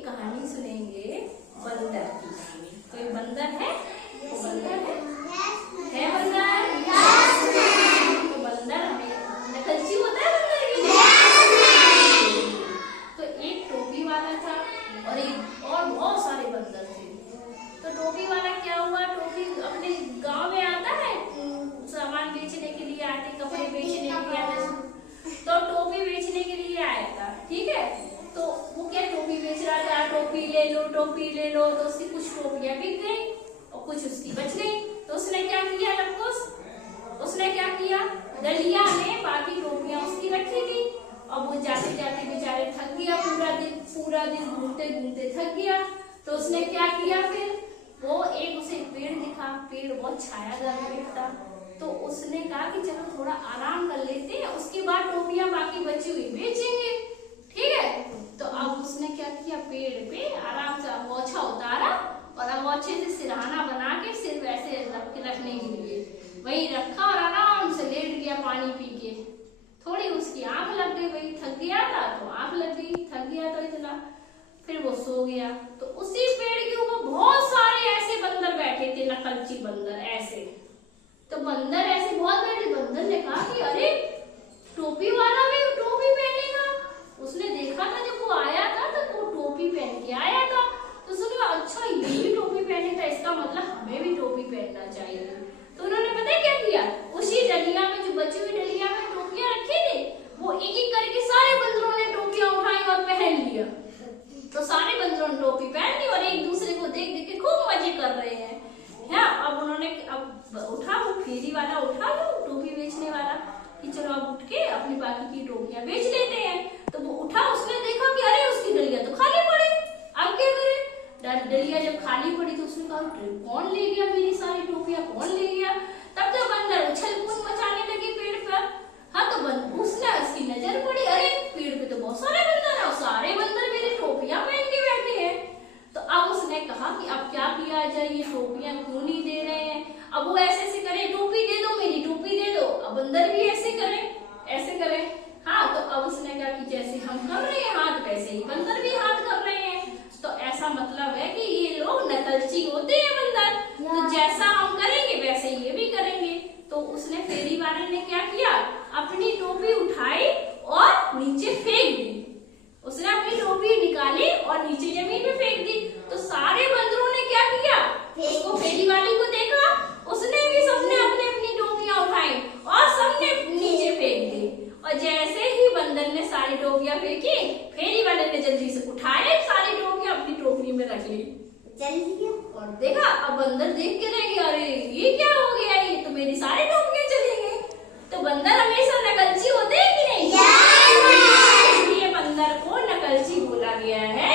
एक कहानी सुनेंगे बंदर की कहानी। तो एक बंदर है, वो बंदर है बंदर। तो बंदर हमें नकलची होता है बंदर की। तो एक टोपी वाला था और बहुत सारे बंदर थे। तो टोपी वाला क्या हुआ, टोपी अपने गांव में आता है सामान बेचने के लिए, आटे कपड़े बेचने के लिए आता है। तो टोपी बेचने के लिए आया था, ठीक है। तो वो क्या टोपी बेच रहा था, टोपी ले लो टोपी ले लो। तो उसकी कुछ टोपियां बिक गई और कुछ उसकी बच गई। तो उसने क्या किया लफकोस, उसने क्या किया, डलिया में बाकी टोपियां उसकी रखी थी। और वो जाते जाते बेचारे थक गया, पूरा दिन घूमते घूमते थक गया। तो उसने क्या किया, फिर वो उसे पेड़ दिखा, पेड़ बहुत छायादार पेड़ था। तो उसने कहा कि चलो थोड़ा आराम कर लेते हैं, उसके बाद टोपियां बाकी बची हुई बेचेंगे, ठीक है। तो अब उसने क्या किया, पेड़ पे आराम से अगोछा उतारा और अगोछे से सिरहाना बना के सिर वैसे रखने के लिए वही रखा और आराम से लेट गया पानी पी के। थोड़ी उसकी आंख लग गई, वही थक गया था तो आंख लग गई, थक गया तो इतना, फिर वो सो गया। तो उसी पेड़ के ऊपर बहुत सारे ऐसे बंदर बैठे थे, नकलची बंदर ऐसे। तो बंदर ऐसे बहुत बैठे, बंदर ने कहा कि अरे टोपी वाला भी टोपी पहनेगा। उसने देखा था जब वो आया था तो वो टोपी पहन के आया था। तो उसने कहा अच्छा ये भी टोपी पहने था, इसका मतलब हमें भी टोपी पहनना चाहिए। तो उन्होंने पता है क्या किया, उसी डलिया में जो बची हुई डलिया में टोपियां रखी थी, वो एक एक करके सारे बंदरों ने टोपियां उठाई और पहन लिया। तो सारे बंदरों ने टोपी पहन ली और एक दूसरे को देख देख के खूब मजे कर रहे हैं। अब उन्होंने उठा, वो फेरी वाला उठा, वो टोपी बेचने वाला, कि चलो अब उठ के अपनी बाकी की टोपियां बेच लेते हैं। तो वो उठा, उसने देखा कि अरे उसकी डलिया तो खाली पड़ी, अब क्या करे। डलिया जब खाली पड़ी तो उसने कहा कौन ले गया मेरी सारी टोपियां, कौन ले गया। तब तो बंदर उछल कूद मचाने लगे पेड़ पर। हाँ तो उसने उसकी नजर पड़ी, अरे पेड़ पे तो बहुत सारे बंदर है और सारे बंदर मेरी टोपियां पहन के बैठे हैं। तो अब उसने कहा कि अब क्या किया जाए, ये टोपियां क्यों नहीं दे रहे हैं। अब वो ऐसे करे, टोपी दे दो मेरी टोपी दे दो। अब बंदर भी ऐसे करे। हाँ तो अब उसने कहा कि जैसे हम कर रहे हैं हाथ, वैसे ही बंदर भी हाथ कर रहे हैं। तो ऐसा मतलब है कि ये लोग नकलची होते हैं बंदर, तो जैसा हम करेंगे वैसे ये भी करेंगे। तो उसने फेरी वाले ने क्या किया, अपनी टोपी उठाई और नीचे फेंक दी। उसने अपनी टोपी निकाली और नीचे जमीन पे फेंक दी। तो सारे बंदरों ने क्या किया, उसको फेरी वाली को देखा, उसने भी सबने अपनी अपनी टोपियां उठाई और सबने नीचे फेंक दी। और जैसे ही बंदर ने सारी टोपियां फेंकी, फेरी वाले ने जल्दी से उठाए सारी टोपियां अपनी टोपी में रख ली और देखा। अब बंदर देख के रह गया, अरे ये क्या हो गया, ये तो मेरी सारी टोपियां चली गई। तो बंदर हमेशा नकलची होते हैं कि नहीं, इसलिए बंदर को नकलची बोला गया है।